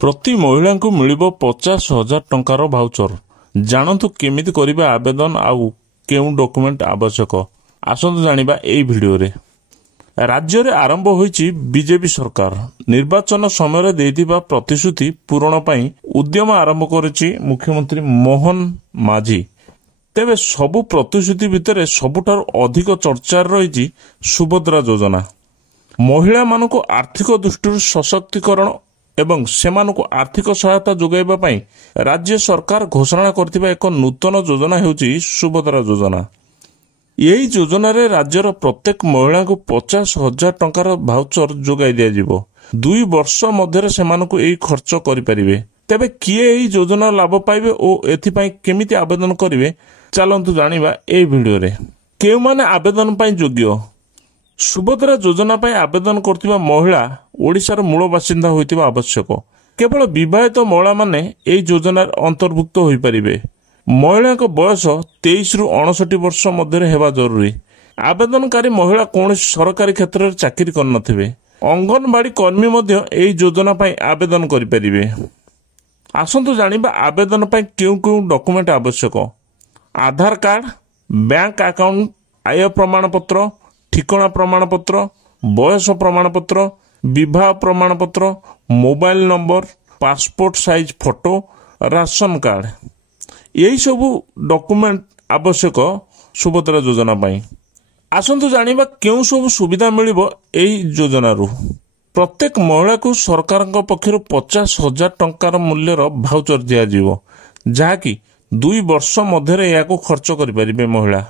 प्रति महिला को मिलिबो 50,000 टंकार भाउचर। जानतु केमिति करिबा आवेदन आउ केउ डॉक्यूमेंट आवश्यक आसंतु जानिबा एई भिडियो रे। राज्य रे आरंभ होईची बीजेपी सरकार निर्वाचन समय देइथिबा प्रतिश्रुति पूरण पई उद्यम आरंभ करिछि मुख्यमंत्री मोहन माझी। तेबे सबु प्रतिश्रुति भितरे सबुठार अधिक चर्चा रहिछि सुभद्रा योजना। महिला मानको आर्थिक दृष्टि सशक्तिकरण एवं सेमानको आर्थिक सहायता जोगाइबा पई राज्य सरकार घोषणा करथिबा एक नूतन योजना हेउची सुभद्रा योजना। यही योजना रे राज्यर प्रत्येक महिला को 50,000 टंकार भाउचर जोगाई दिया जिवो। 2 वर्ष मध्यरे सेमानको एई खर्च करि परिबे। तेबे किए एई योजना लाभ पाइबे ओ एथि पई केमिति आवेदन करिवे चलंतु जानिबा एई भिडियो रे। केउ माने आवेदन पई योग्य? सुभद्रा योजना पई आवेदन करथिबा महिला ओडिशार मूल बासिंदा होइतिबा आवश्यक। केवल विवाहित महिला माने एई योजना अंतर्भुक्त होई परिबे। महिला को बयस 23 रु 59 वर्ष मध्य हेबा जरूरी। आवेदनकारी महिला कौन सरकारी क्षेत्र में चाकरी करनथिबे। अंगनवाड़ी कर्मी मध्य एई योजना पई आवेदन करि परिबे। आसंतु जानिबा आवेदन पई केउ डॉक्यूमेंट आवश्यक। आधार कार्ड, बैंक अकाउंट, आय प्रमाण पत्र, ठिकाना प्रमाण पत्र, बयस प्रमाण पत्र, विवाह प्रमाण पत्र, mobile number, passport size photo, ration card यही सबू डॉक्यूमेंट आवश्यक सुभद्रा योजना पई। आसंतु जानिबा केउ सब सुविधा मिलिबो एई योजना रु। प्रत्येक महिला को सरकार पक्षरु 50,000 टंकार मूल्यर भाउचर दिया जिवो, जहाँकि 2 वर्ष मध्यरे याको खर्च करि परिबे महिला।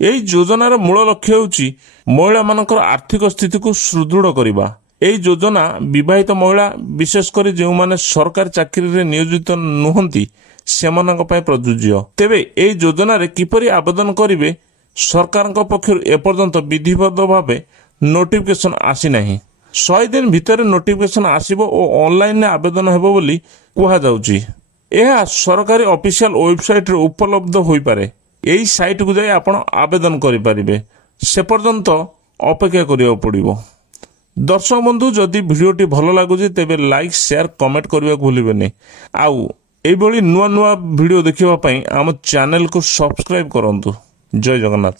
एई योजनार मूल लक्ष्य होउची महिला मानकर आर्थिक स्थिति को सुदृढ़ करिबा। एई योजना विवाहित महिला विशेष करी जेउ माने सरकारी चाकरी रे नियोजित नुहंती सेमानक पय प्रযোज्य। तेबे एई योजना रे किपरि आवेदन करिवे सरकार पक्षरु एपर्यंत विधिबद्ध भावे नोटिफिकेशन आसी नाही। 100 दिन भितर नोटिफिकेशन आसीबो ओ ऑनलाइन आवेदन हेबो बोली कुहा जाउची। एहा सरकारी ऑफिशियल वेबसाइट रे उपलब्ध होई पारे। एई साइट को जाई आपण आवेदन करि परिबे। से पर्यंत अपेक्षा करियो पड़िबो। दर्शक बंधु जदि भिडियोटी भल लागुची तेबे लाइक शेयर कमेंट करबा भूलिबेनी। आउ एभली नुआ नुआ भिडियो देखिबा पई हम चैनल को सब्सक्राइब करंतु। जय जगन्नाथ।